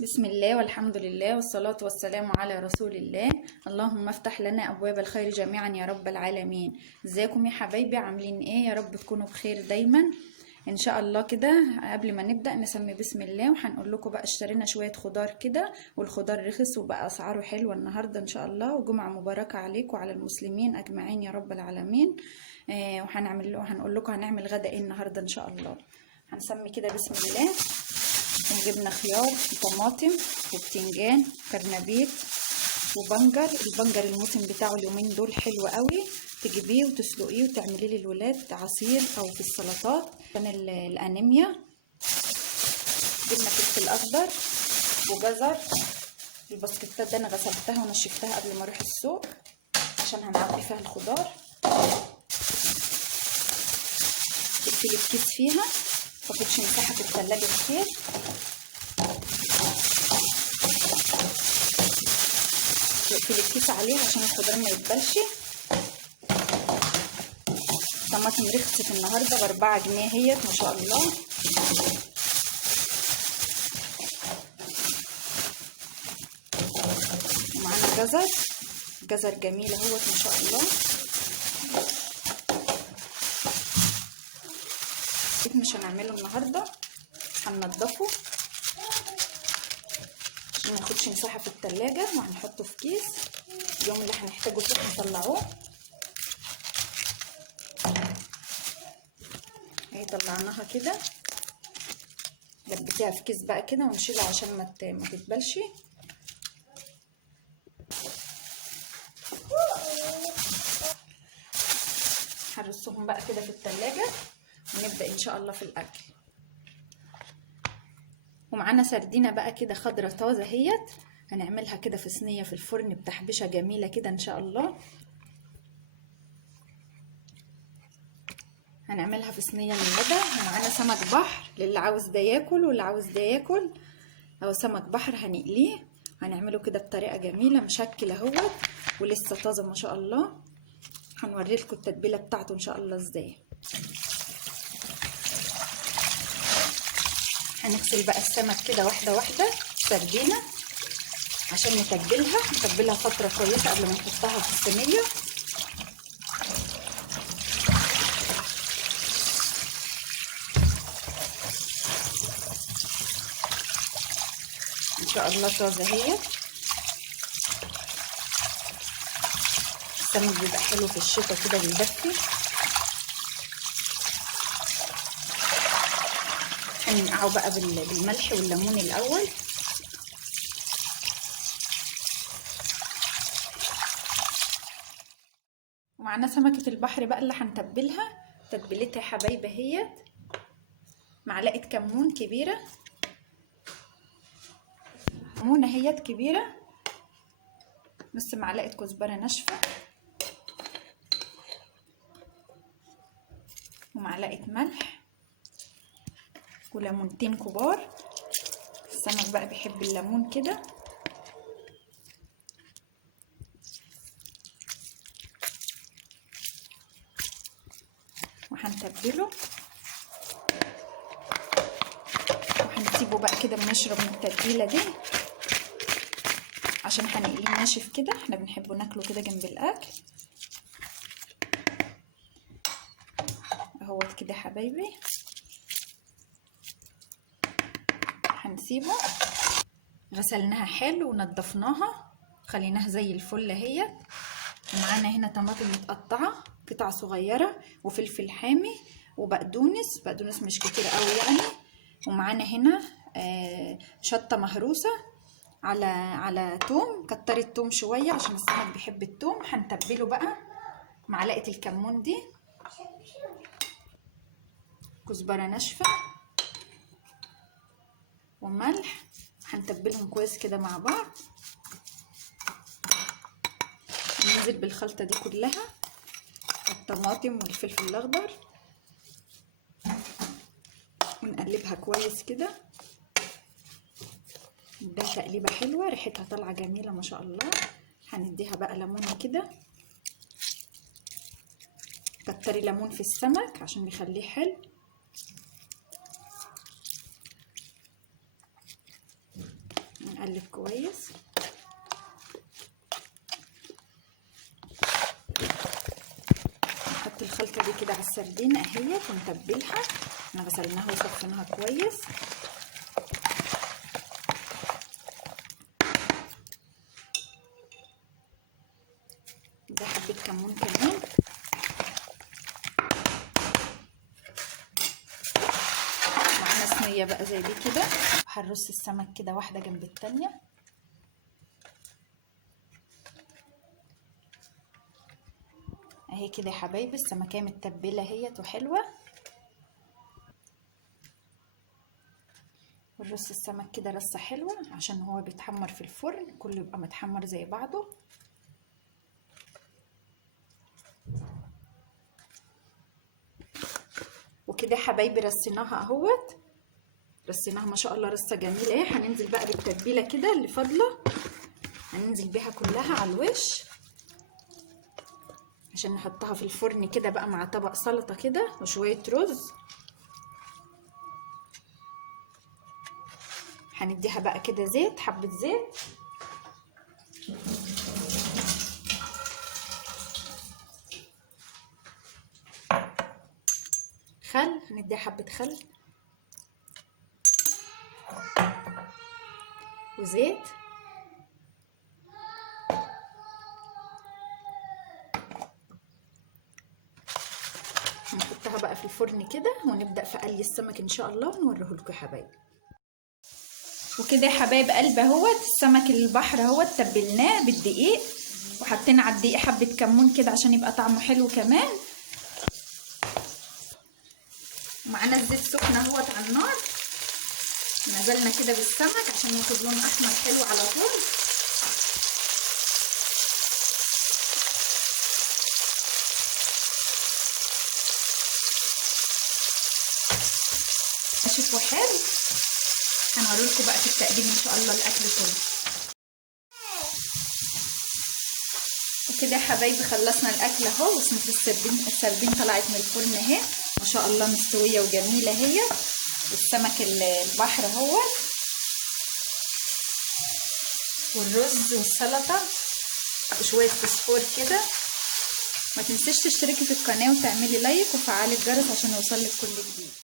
بسم الله والحمد لله والصلاة والسلام على رسول الله. اللهم افتح لنا أبواب الخير جميعا يا رب العالمين. ازيكم يا حبايبي؟ عاملين ايه؟ يا رب تكونوا بخير دايما ان شاء الله. كده قبل ما نبدأ نسمي بسم الله، وهنقول لكم بقى اشترينا شوية خضار كده، والخضار رخص وبقى اسعاره حلوة النهاردة ان شاء الله. وجمعة مباركة عليكم وعلى المسلمين اجمعين يا رب العالمين. وهنقول لكم هنعمل غدا ايه النهاردة ان شاء الله. هنسمي كده بسم الله. وجبنا خيار وطماطم وبتنجان وكرنبيط وبنجر. البنجر الموسم بتاعه اليومين دول حلو قوي، تجيبيه وتسلقيه وتعمليه للولاد عصير او في السلطات عشان الانيميا. جبنا فلفل اخضر وجزر. البسكتات ده انا غسلتها ونشفتها قبل ما اروح السوق عشان هنعبي فيها الخضار. تقفلي الكيس فيها، متاخدش مساحه في الثلاجه كتير. تقفلي الكيس عليه عشان الخضار ما يتبلش. الطماطم رخصت النهارده ب4 جنيه اهيت ما شاء الله. ومعانا جزر جميل اهوت ما شاء الله. مش هنعمله النهارده، هننضفه عشان ما ياخدش مساحه في التلاجة، وهنحطه في كيس. اليوم اللي هنحتاجه فيه هنطلعوه. اهي طلعناها كده، دبتيها في كيس بقى كده ونشيلها عشان ما تتبلش. هنرصهم بقى كده في التلاجة ونبدأ ان شاء الله في الاكل. ومعانا سردينة بقى كده خضرة طازة اهيت، هنعملها كده في صينية في الفرن بتحبيشة جميلة كده ان شاء الله. هنعملها في صينية للغدا. ومعانا سمك بحر للي عاوز ده ياكل واللي عاوز ده ياكل، او سمك بحر هنقليه. هنعمله كده بطريقة جميلة مشكل اهوت ولسه طازة ما شاء الله. هنوري لكم التتبيلة بتاعته ان شاء الله ازاي. هنغسل بقى السمك كده واحدة واحدة سردينة عشان نتبلها فترة كويسة قبل ما نحطها في الصينية. ان شاء الله طازة اهي. السمك بيبقى حلو في الشتاء كده بيدفي. هننقعه بقى بالملح والليمون الاول. ومعانا سمكة البحر بقى اللي هنتبلها. تتبيلتها يا حبايبي اهيت: معلقة كمون كبيرة، كمونة اهيت كبيرة، نص معلقة كزبرة ناشفة، ومعلقة ملح، وليمونتين كبار. السمك بقى بيحب الليمون كده. وهنتبله وهنسيبه بقى كده بنشرب من التتبيله دي عشان هنقليه ناشف كده. احنا بنحبه ناكله كده جنب الاكل اهوت كده حبايبي. هنسيبه. غسلناها حلو ونضفناها، خليناها زي الفل اهيت. ومعانا هنا طماطم متقطعه قطع صغيره، وفلفل حامي، وبقدونس مش كتير قوي يعني. ومعانا هنا شطه مهروسه على توم. كتري التوم شويه عشان السمك بيحب التوم. هنتبله بقى. معلقه الكمون دي، كزبره ناشفه، وملح. هنتبلهم كويس كده مع بعض. ننزل بالخلطه دي كلها، الطماطم والفلفل الاخضر، ونقلبها كويس كده. نديها تقليبه حلوه، ريحتها طالعه جميله ما شاء الله. هنديها بقى ليمونه كده. كتري ليمون في السمك عشان بيخليه حلو. نقلب كويس. نحط الخلطه دي كده على السردينه اهيت ونتبلها. احنا غسلناها وصفيناها كويس. ده حبه كمون كمان. معانا صينيه بقى زي دي كده، وهنرص السمك كده واحده جنب التانيه. اهي كده يا حبايبي السمكيه متبله اهيت وحلوه. ونرص السمك كده رصه حلوه عشان هو بيتحمر في الفرن كله يبقى متحمر زي بعضه. وكده يا حبايبي رصيناها اهوت، رصيناها ما شاء الله رصه جميله اهي. هننزل بقى بالتتبيله كده اللي فاضله، هننزل بيها كلها على الوش عشان نحطها في الفرن كده بقى مع طبق سلطه كده وشويه رز. هنديها بقى كده زيت، حبه زيت، خل، هنديها حبه خل وزيت. هنحطها بقى في الفرن كده ونبدأ في قلي السمك ان شاء الله ونوريه لكم يا حبايبي. وكده يا حبايب قلب اهوت السمك البحر اهوت تبلناه بالدقيق، وحطينا على الدقيق حبة كمون كده عشان يبقى طعمه حلو كمان. ومعانا الزيت سخن اهوت على النار، نزلنا كده بالسمك عشان ياخد لون احمر حلو على طول. ناشف وحلو. هنوريلكم بقى في التقديم ان شاء الله الاكل كله. وكده يا حبايبي خلصنا الاكل اهو، وصينيه السردين طلعت من الفرن اهي ما شاء الله مستويه وجميله هي. والسمك البحر اهو، والرز والسلطه وشويه فوسفور كده. ما تنسيش تشتركي في القناه وتعملي لايك وفعلي الجرس عشان يوصلك كل جديد.